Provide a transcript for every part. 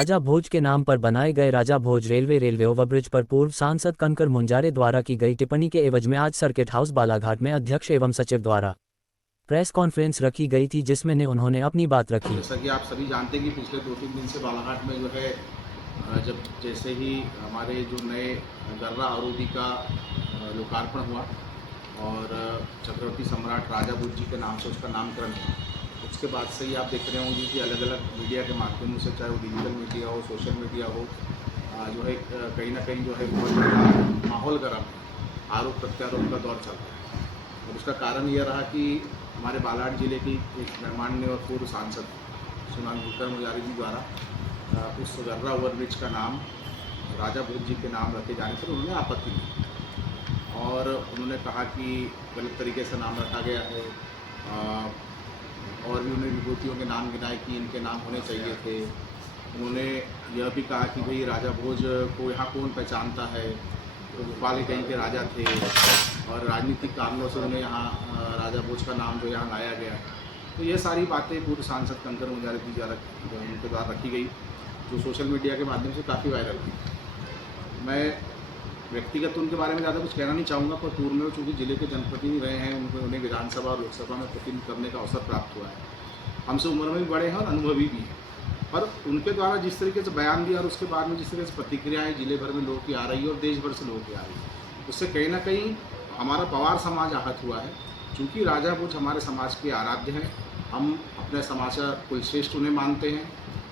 राजा भोज के नाम पर बनाए गए राजा भोज रेलवे ओवरब्रिज पर पूर्व सांसद कनकर मुंजारे द्वारा की गई टिप्पणी के एवज में आज सर्किट हाउस बालाघाट में अध्यक्ष एवं सचिव द्वारा प्रेस कॉन्फ्रेंस रखी गई थी, जिसमें उन्होंने अपनी बात रखी। जैसा कि आप सभी जानते हैं कि पिछले 2-3 दिन से बालाघाट में जो है जब जैसे ही हमारे जो नए गर्रा आरोबी का लोकार्पण हुआ और चक्रवर्ती सम्राट राजा भोज जी के नाम से उसका नामकरण हुआ, उसके बाद से ही आप देख रहे होंगे कि अलग अलग मीडिया के माध्यमों से, चाहे वो डिजिटल मीडिया हो, सोशल मीडिया हो, जो है कहीं ना कहीं जो है बहुत ज़्यादा माहौल गर्म है, आरोप प्रत्यारोप का दौर चल रहा है। और उसका कारण यह रहा कि हमारे बालाघाट जिले की एक गणमान्य और पूर्व सांसद श्रीमान कनकर मुंजारे जी द्वारा उस गर्रा ओवरब्रिज का नाम राजा भोज जी के नाम रखे जाने पर उन्होंने आपत्ति की और उन्होंने कहा कि गलत तरीके से नाम रखा गया है। और भी उन्हें विभूतियों के नाम गिनाए कि इनके नाम होने चाहिए थे। उन्होंने यह भी कहा कि भाई राजा भोज को यहाँ कौन पहचानता है, तो भोपाल कहीं के राजा थे और राजनीतिक कारणों से उन्हें यहाँ राजा भोज का नाम जो यहाँ लाया गया। तो ये सारी बातें पूर्व सांसद कनकर मुंजारे जी द्वारा उनके द्वारा रखी गई, जो सोशल मीडिया के माध्यम से काफ़ी वायरल हुई। मैं व्यक्तिगत उनके बारे में ज़्यादा कुछ कहना नहीं चाहूँगा, पर पूर्व में चूँकि जिले के जनप्रतिनिधि रहे हैं, उन्हें विधानसभा और लोकसभा में प्रतिनिधित्व करने का अवसर प्राप्त हुआ है। हमसे उम्र में भी बड़े हैं और अनुभवी भी हैं, पर उनके द्वारा जिस तरीके से बयान दिया और उसके बाद में जिस तरीके से प्रतिक्रियाएँ जिले भर में लोगों की आ रही है और देश भर से लोगों की आ रही है, उससे कहीं ना कहीं हमारा पवार समाज आहत हुआ है। चूँकि राजा भोज हमारे समाज के आराध्य हैं, हम अपने समाज का कुलश्रेष्ठ उन्हें मानते हैं।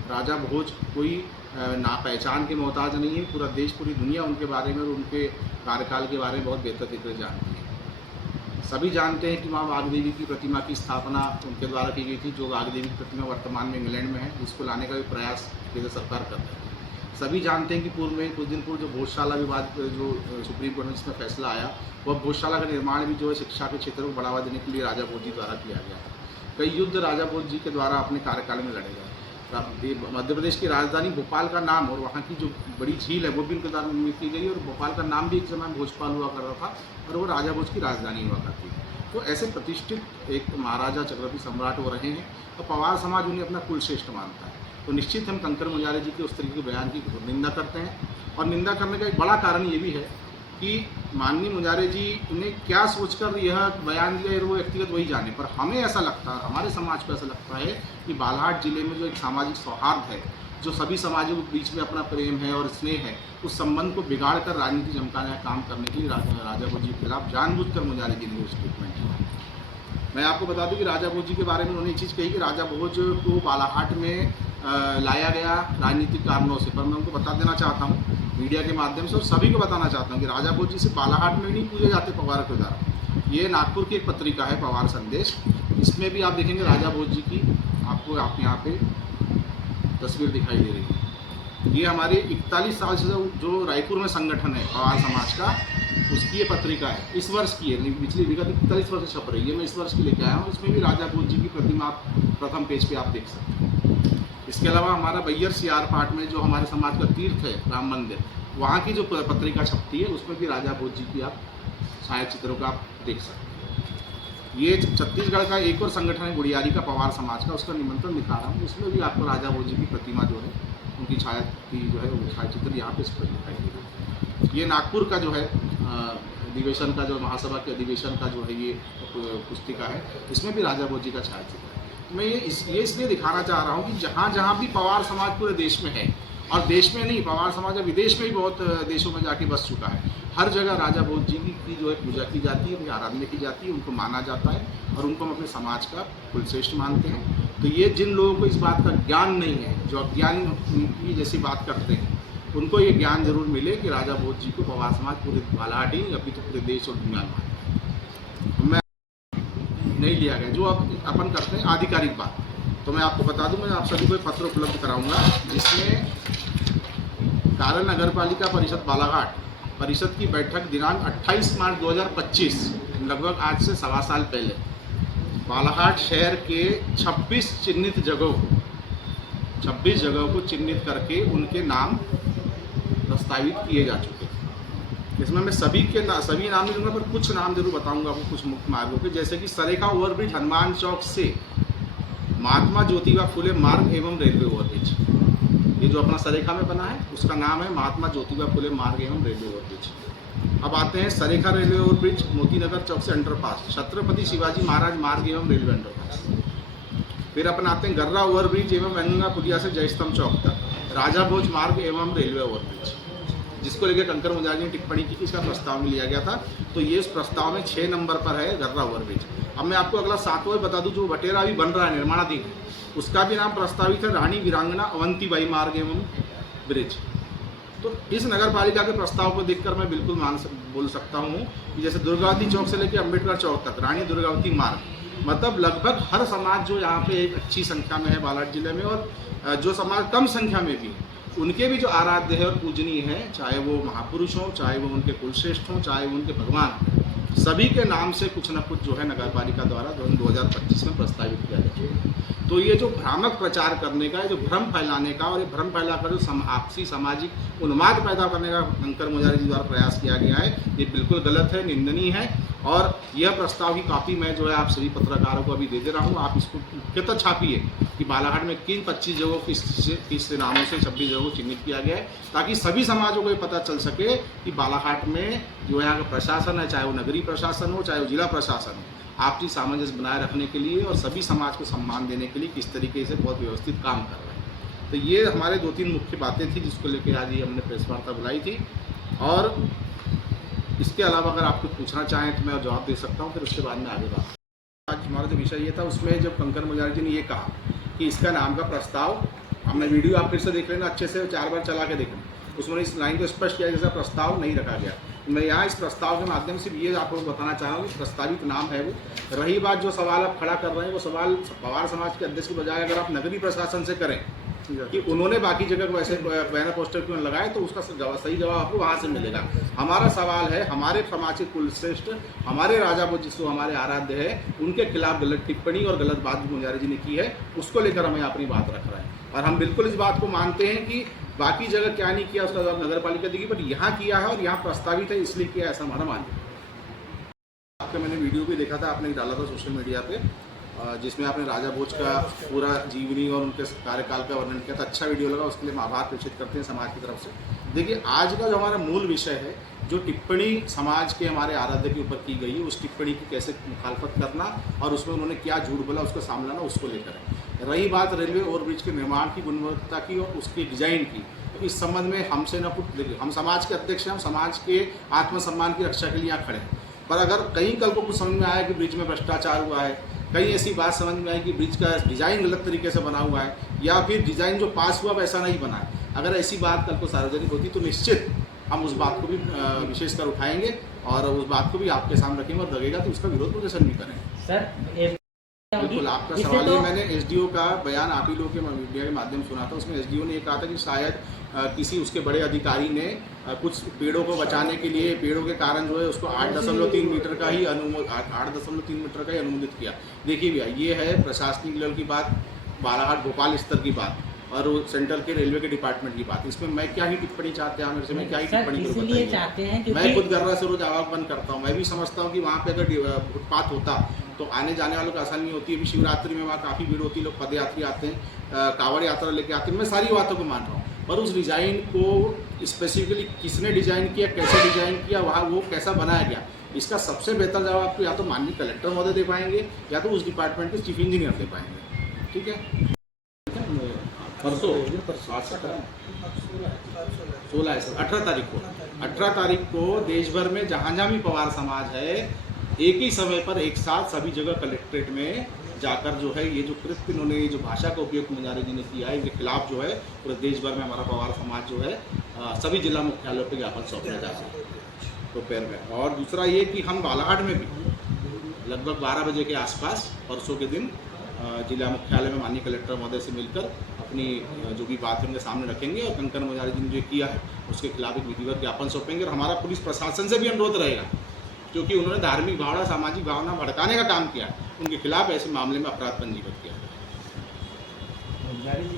राजा भोज कोई ना पहचान के मोहताज नहीं है, पूरा देश पूरी दुनिया उनके बारे में और उनके कार्यकाल के बारे में बहुत बेहतर तरीके से जानती है। सभी जानते हैं कि माँ वाग्देवी की प्रतिमा की स्थापना उनके द्वारा की गई थी, जो वाग्देवी की प्रतिमा वर्तमान में इंग्लैंड में है, जिसको लाने का भी प्रयास केंद्र सरकार कर रही है। सभी जानते हैं कि पूर्व में कुछ दिन पूर्व जो भोजशाला विवाद जो सुप्रीम कोर्ट में जिसमें फैसला आया, वह भोजशाला का निर्माण भी जो है शिक्षा के क्षेत्र को बढ़ावा देने के लिए राजा भोज जी द्वारा किया गया था। कई युद्ध राजा भोज जी के द्वारा अपने कार्यकाल में लड़े गए। मध्य प्रदेश की राजधानी भोपाल का नाम और वहाँ की जो बड़ी झील है वो भी उनके द्वारा निर्मित की गई और भोपाल का नाम भी एक समय भोजपाल हुआ कर रहा था और वो राजा भोज की राजधानी हुआ करती थी। तो ऐसे प्रतिष्ठित एक महाराजा चक्रवर्ती सम्राट वो रहे हैं और पवार समाज उन्हें अपना कुलश्रेष्ठ मानता है। तो निश्चित हम कनकर मुंजारे जी के उस तरीके के बयान की निंदा करते हैं और निंदा करने का एक बड़ा कारण ये भी है कि माननीय मुंजारे जी ने क्या सोचकर यह बयान दिया, वो व्यक्तिगत वही जाने, पर हमें ऐसा लगता है, हमारे समाज को ऐसा लगता है कि बालाघाट जिले में जो एक सामाजिक सौहार्द है, जो सभी समाजों के बीच में अपना प्रेम है और स्नेह है, उस संबंध को बिगाड़ कर राजनीति चमकाने का काम करने के लिए राजा भोज जी के खिलाफ जानबूझकर मुंजारे जी ने स्टेटमेंट किया। मैं आपको बता दूं कि राजा भोज जी के बारे में उन्होंने ये चीज़ कही कि राजा भोज को बालाघाट में लाया गया राजनीतिक कारणों से, पर मैं उनको बता देना चाहता हूँ मीडिया के माध्यम से और सभी को बताना चाहता हूँ कि राजा भोज जी से बालाघाट में नहीं पूजे जाते पवार के द्वारा। ये नागपुर की एक पत्रिका है पवार संदेश, इसमें भी आप देखेंगे राजा भोज जी की आपको यहाँ पे तस्वीर दिखाई दे रही है। ये हमारे 41 साल से जो रायपुर में संगठन है पवार समाज का, उसकी ये पत्रिका है, इस वर्ष की है, पिछली विगत 41 वर्ष से छप रही है। मैं इस वर्ष की लेके आया हूँ, इसमें भी राजा भोज जी की प्रतिमा आप प्रथम पेज पे आप देख सकते हैं। इसके अलावा हमारा बैयर सियार पाट में जो हमारे समाज का तीर्थ है राम मंदिर, वहाँ की जो पत्रिका छपती है उसमें भी राजा भोज जी की आप छायाचित्रों का आप देख सकते हैं। ये छत्तीसगढ़ का एक और संगठन है गुड़ियारी का पवार समाज का, उसका निमंत्रण दिखा रहा हूँ, उसमें भी आपको राजा भोज जी की प्रतिमा जो है उनकी छाया की जो है वो छायाचित्र यहाँ पे इस पर दिखाई दे रही है। ये नागपुर का जो है अधिवेशन का जो महासभा के अधिवेशन का जो है ये पुस्तिका है, इसमें भी राजा भोज जी का छायाचित्र है। मैं ये इसलिए दिखाना चाह रहा हूँ कि जहाँ जहाँ भी पवार समाज पूरे देश में है, और देश में नहीं, पवार समाज विदेश में भी बहुत देशों में जाके बस चुका है, हर जगह राजा भोज जी की जो है पूजा की जाती है, उनकी आराधना की जाती है, उनको माना जाता है और उनको हम अपने समाज का कुलश्रेष्ठ मानते हैं। तो ये जिन लोगों को इस बात का ज्ञान नहीं है, जो अज्ञान की जैसी बात करते हैं, उनको ये ज्ञान जरूर मिले कि राजा भोज जी को पवार समाज पूरे बालाघाट ही अभी तो पूरे देश और दुनिया में मैं नहीं लिया गया, जो अब अपन करते हैं आधिकारिक बात। तो मैं आपको बता दूं, मैं आप सभी को एक पत्र उपलब्ध कराऊंगा जिसमें कारण नगरपालिका परिषद बालाघाट परिषद की बैठक दिनांक 28 मार्च 2025, लगभग आज से 1.25 साल पहले, बालाघाट शहर के 26 चिन्हित जगहों को चिन्हित करके उनके नाम प्रस्तावित किए जा चुके हैं। इसमें मैं सभी नाम नहीं दूंगा, पर कुछ नाम जरूर बताऊंगा आपको, कुछ मुख्य मार्गों के, जैसे कि सरेखा ओवरब्रिज हनुमान चौक से महात्मा ज्योतिबा फुले मार्ग एवं रेलवे ओवरब्रिज, ये जो अपना सरेखा में बना है उसका नाम है महात्मा ज्योतिबा फुले मार्ग एवं रेलवे ओवरब्रिज। अब आते हैं सरेखा रेलवे ओवरब्रिज, मोतीनगर चौक से अंडरपास, छत्रपति शिवाजी महाराज मार्ग एवं रेलवे अंडरपास। फिर अपन आते हैं गर्रा ओवरब्रिज एवं वेंगंगा पुलिया से जयस्तंभ चौक तक, राजा भोज मार्ग एवं रेलवे ओवरब्रिज, जिसको लेकर कंकर मुंजारी ने टिप्पणी की, इसका प्रस्ताव में लिया गया था। तो ये इस प्रस्ताव में 6 नंबर पर है गर्रा ओवरब्रिज। अब मैं आपको अगला 7वां बता दूं, जो बटेरा अभी बन रहा है, निर्माणाधीन, उसका भी नाम प्रस्तावित है रानी वीरांगना अवंतीबाई मार्ग एवं ब्रिज। तो इस नगर पालिका के प्रस्ताव को देखकर मैं बिल्कुल बोल सकता हूँ कि जैसे दुर्गावती चौक से लेकर अम्बेडकर चौक तक रानी दुर्गावती मार्ग, मतलब लगभग हर समाज जो यहाँ पे एक अच्छी संख्या में है बालाघाट जिले में, और जो समाज कम संख्या में भी है उनके भी जो आराध्य है और पूजनीय है, चाहे वो महापुरुष हों, चाहे वो उनके कुलश्रेष्ठ हों, चाहे वो उनके भगवान हों, सभी के नाम से कुछ न कुछ जो है नगर पालिका द्वारा 2025 में प्रस्तावित किया गया। तो ये जो भ्रामक प्रचार करने का, जो भ्रम फैलाने का, और ये भ्रम फैलाकर जो आपसी सामाजिक उन्माद पैदा करने का कंकर मुंजारी जी द्वारा प्रयास किया गया है, ये बिल्कुल गलत है, निंदनीय है। और यह प्रस्ताव की कॉपी मैं जो है आप सभी पत्रकारों को अभी दे दे रहा हूँ, आप इसको मुख्यतः छापिए कि बालाघाट में किन 25 जगहों को किस नामों से 26 जगहों को चिन्हित किया गया है, ताकि सभी समाजों को ये पता चल सके कि बालाघाट में जो यहाँ का प्रशासन है, चाहे वो नगरीय प्रशासन हो, चाहे वो जिला प्रशासन हो, आपसी सामंजस्य बनाए रखने के लिए और सभी समाज को सम्मान देने के लिए किस तरीके से बहुत व्यवस्थित काम कर रहे हैं। तो ये हमारे 2-3 मुख्य बातें थी जिसको लेकर आज ये हमने प्रेस वार्ता बुलाई थी। और इसके अलावा अगर आप कुछ पूछना चाहें तो मैं जवाब दे सकता हूँ, फिर उसके बाद में आगे बात। आज हमारा जो विषय ये था उसमें जब कंकर मुंजारी जी ने ये कहा कि इसका नाम का प्रस्ताव, हमने वीडियो आप फिर से देख लेना, अच्छे से 4 बार चला के देखना, उसमें इस लाइन को स्पष्ट किया जैसा प्रस्ताव नहीं रखा गया। मैं यहाँ इस प्रस्ताव के माध्यम से ये आपको बताना चाह रहा हूँ कि प्रस्तावित नाम है वो। रही बात जो सवाल आप खड़ा कर रहे हैं, वो सवाल पवार समाज के अध्यक्ष के बजाय अगर आप नगरीय प्रशासन से करें कि उन्होंने बाकी जगह वैसे बैनर पोस्टर क्यों लगाए, तो उसका सही जवाब आपको वहाँ से मिलेगा। हमारा सवाल है, हमारे समाज के कुलश्रेष्ठ, हमारे राजा भोज जिसको हमारे आराध्य है, उनके खिलाफ गलत टिप्पणी और गलत बात मुंजारी जी ने की है, उसको लेकर हमें अपनी बात रख रहे हैं। और हम बिल्कुल इस बात को मानते हैं कि बाकी जगह क्या नहीं किया उसका जवाब नगर पालिका देगी, बट यहाँ किया है और यहाँ प्रस्तावित है इसलिए किया, ऐसा हमारा मानना है। आपका मैंने वीडियो भी देखा था, आपने डाला था सोशल मीडिया पे, जिसमें आपने राजा भोज का पूरा जीवनी और उनके कार्यकाल का वर्णन किया था। अच्छा वीडियो लगा, उसके लिए हम आभार प्रेषित करते हैं समाज की तरफ से। देखिए, आज का जो हमारा मूल विषय है, जो टिप्पणी समाज के हमारे आराध्य के ऊपर की गई है, उस टिप्पणी की कैसे मुखालफत करना और उसमें उन्होंने क्या झूठ बोला उसको सामलाना, उसको लेकर है। रही बात रेलवे ओवरब्रिज के निर्माण की गुणवत्ता की और उसकी डिजाइन की, तो इस संबंध में हमसे न कुछ, देखिए हम समाज के अध्यक्ष हैं, हम समाज के आत्मसम्मान की रक्षा के लिए यहाँ खड़े हैं। पर अगर कहीं कल को कुछ समझ में आया कि ब्रिज में भ्रष्टाचार हुआ है, कहीं ऐसी बात समझ में आई कि ब्रिज का डिज़ाइन गलत तरीके से बना हुआ है, या फिर डिज़ाइन जो पास हुआ वैसा नहीं बना है, अगर ऐसी बात कल को सार्वजनिक होती तो निश्चित हम उस बात को भी विशेषकर उठाएंगे और उस बात को भी आपके सामने रखेंगे, और लगेगा तो उसका विरोध प्रदर्शन भी करेंगे। सर बिल्कुल, आपका सवाल ये, मैंने एसडीओ का बयान आप ही लोगों के मीडिया के माध्यम से सुना था। उसमें एसडीओ ने ये कहा था कि शायद किसी उसके बड़े अधिकारी ने कुछ पेड़ों को बचाने के लिए, पेड़ों के कारण जो है उसको 8.3 मीटर का ही 8.3 मीटर का ही अनुमोदित किया। देखिए भैया, ये है प्रशासनिक लेवल की बात, बालाघाट भोपाल स्तर की बात, और सेंट्रल के रेलवे के डिपार्टमेंट की बात। इसमें मैं क्या ही टिप्पणी चाहते हैं मेरे से, मैं क्या ही टिप्पणी करूँ बताइए। मैं खुद गर्रा से रोज आवागमन करता हूँ, मैं भी समझता हूँ कि वहाँ पे अगर फुटपाथ होता तो आने जाने वालों को आसानी होती है। अभी शिवरात्रि में वहाँ काफ़ी भीड़ होती है, लोग पदयात्री आते हैं, कांवड़ यात्रा लेके आते हैं। मैं सारी बातों को मान रहा हूँ, पर उस डिज़ाइन को स्पेसिफिकली किसने डिज़ाइन किया, कैसे डिज़ाइन किया, वहाँ वो कैसा बनाया गया, इसका सबसे बेहतर जवाब आपको या तो माननीय कलेक्टर महोदय दे पाएंगे या तो उस डिपार्टमेंट के चीफ इंजीनियर दे पाएंगे। ठीक है, परसों 16 है सर, 18 तारीख को देश भर में जहाँ जहाँ भी पवार समाज है, एक ही समय पर एक साथ सभी जगह कलेक्ट्रेट में जाकर जो है ये जो कृत्य इन्होंने, ये जो भाषा का उपयोग मुंजारी जी ने किया है, इनके खिलाफ जो है पूरे देश भर में हमारा पवार समाज जो है सभी जिला मुख्यालयों पर ज्ञापन सौंपने जा रहा है दोपहर में। और दूसरा ये कि हम बालाघाट में भी लगभग 12 बजे के आसपास परसों के दिन जिला मुख्यालय में माननीय कलेक्टर महोदय से मिलकर अपनी जो भी बात उनके सामने रखेंगे और कंकर मुंजारी जी ने जो किया है उसके खिलाफ एक विधिवत ज्ञापन सौंपेंगे। और हमारा पुलिस प्रशासन से भी अनुरोध रहेगा, क्योंकि उन्होंने धार्मिक भावना, सामाजिक भावना भड़काने का काम किया, उनके खिलाफ ऐसे मामले में अपराध पंजीबद्ध किया।